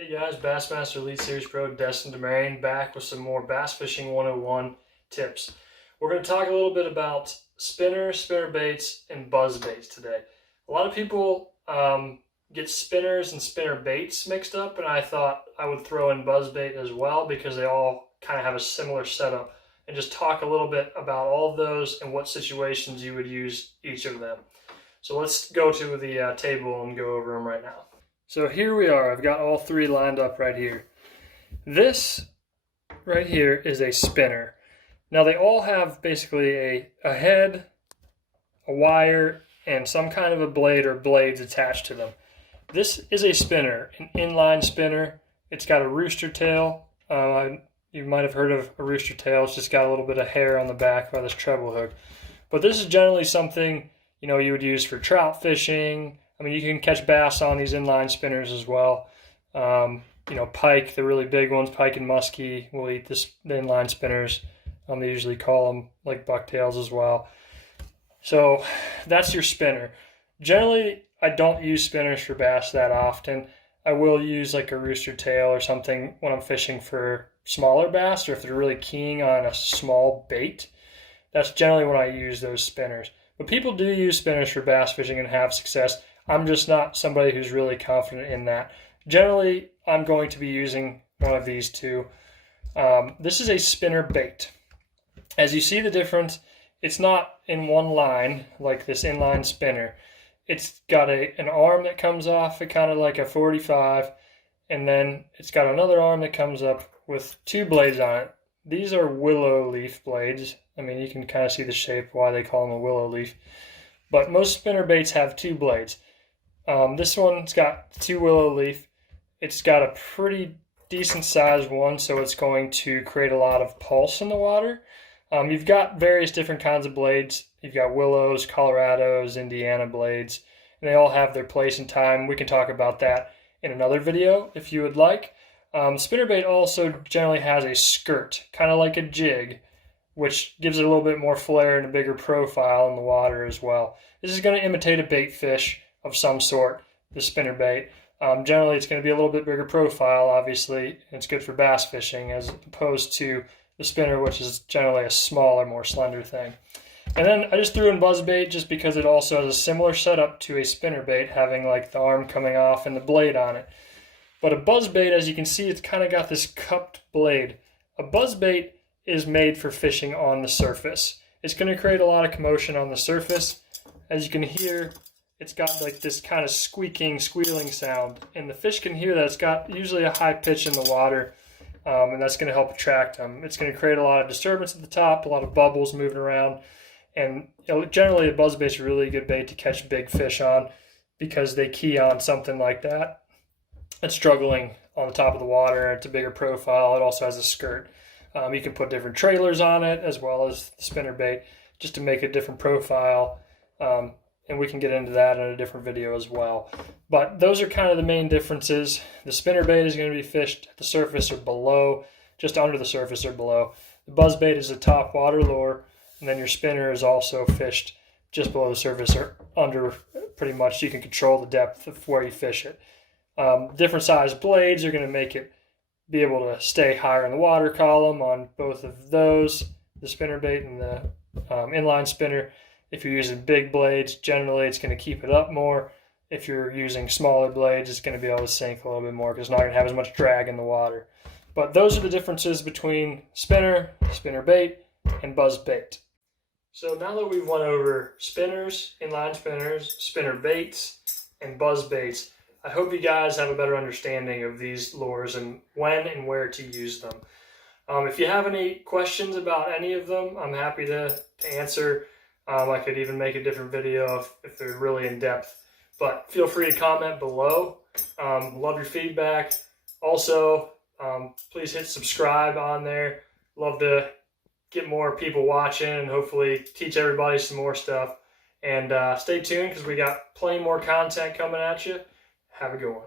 Hey guys, Bassmaster Elite Series Pro Destin Demarion back with some more Bass Fishing 101 tips. We're going to talk a little bit about spinners, spinnerbaits, and buzzbaits today. A lot of people get spinners and spinnerbaits mixed up, and I thought I would throw in buzzbait as well because they all kind of have a similar setup, and just talk a little bit about all of those and what situations you would use each of them. So let's go to the table and go over them right now. So here we are. I've got all three lined up right here. This right here is a spinner. Now they all have basically a head, a wire, and some kind of a blade or blades attached to them. This is a spinner, an inline spinner. It's got a rooster tail. You might have heard of a rooster tail. It's just got a little bit of hair on the back by this treble hook. But this is generally something you would use for trout fishing. I mean, you can catch bass on these inline spinners as well. Pike, the really big ones, pike and muskie, will eat the inline spinners. They usually call them like bucktails as well. So that's your spinner. Generally, I don't use spinners for bass that often. I will use like a rooster tail or something when I'm fishing for smaller bass, or if they're really keying on a small bait. That's generally when I use those spinners. But people do use spinners for bass fishing and have success. I'm just not somebody who's really confident in that. Generally, I'm going to be using one of these two. This is a spinnerbait. As you see the difference, it's not in one line like this inline spinner. It's got an arm that comes off, kind of like a 45, and then it's got another arm that comes up with two blades on it. These are willow leaf blades. I mean, you can kind of see the shape, why they call them a willow leaf. But most spinnerbaits have two blades. This one's got two willow leaf. It's got a pretty decent sized one, so it's going to create a lot of pulse in the water. You've got various different kinds of blades. You've got willows, Colorados, Indiana blades, and they all have their place and time. We can talk about that in another video if you would like. Spinnerbait also generally has a skirt, kind of like a jig, which gives it a little bit more flair and a bigger profile in the water as well. This is going to imitate a bait fish of some sort, the spinnerbait. Generally, it's going to be a little bit bigger profile, obviously. It's good for bass fishing as opposed to the spinner, which is generally a smaller, more slender thing. And then I just threw in buzzbait just because it also has a similar setup to a spinnerbait, having like the arm coming off and the blade on it. But a buzzbait, as you can see, it's kind of got this cupped blade. A buzzbait is made for fishing on the surface. It's going to create a lot of commotion on the surface. As you can hear, it's got like this kind of squeaking, squealing sound, and the fish can hear that. It's got usually a high pitch in the water, and that's going to help attract them. It's going to create a lot of disturbance at the top, a lot of bubbles moving around, and generally a buzzbait is a really good bait to catch big fish on because they key on something like that. It's struggling on the top of the water. It's a bigger profile. It also has a skirt. You can put different trailers on it as well as the spinnerbait just to make a different profile. And we can get into that in a different video as well. But those are kind of the main differences. The spinnerbait is going to be fished at the surface or below, just under the surface or below. The buzzbait is a top water lure, and then your spinner is also fished just below the surface or under. Pretty much you can control the depth of where you fish it. Different size blades are going to make it be able to stay higher in the water column on both of those, the spinnerbait and the inline spinner. If you're using big blades, generally it's going to keep it up more. If you're using smaller blades, it's going to be able to sink a little bit more because it's not going to have as much drag in the water. But those are the differences between spinner, spinnerbait, and buzzbait. So now that we've went over spinners, inline spinners, spinnerbaits, and buzzbaits, I hope you guys have a better understanding of these lures and when and where to use them. If you have any questions about any of them, I'm happy to answer. I could even make a different video if they're really in depth. But feel free to comment below. Love your feedback. Also, please hit subscribe on there. Love to get more people watching and hopefully teach everybody some more stuff. And stay tuned because we got plenty more content coming at you. Have a good one.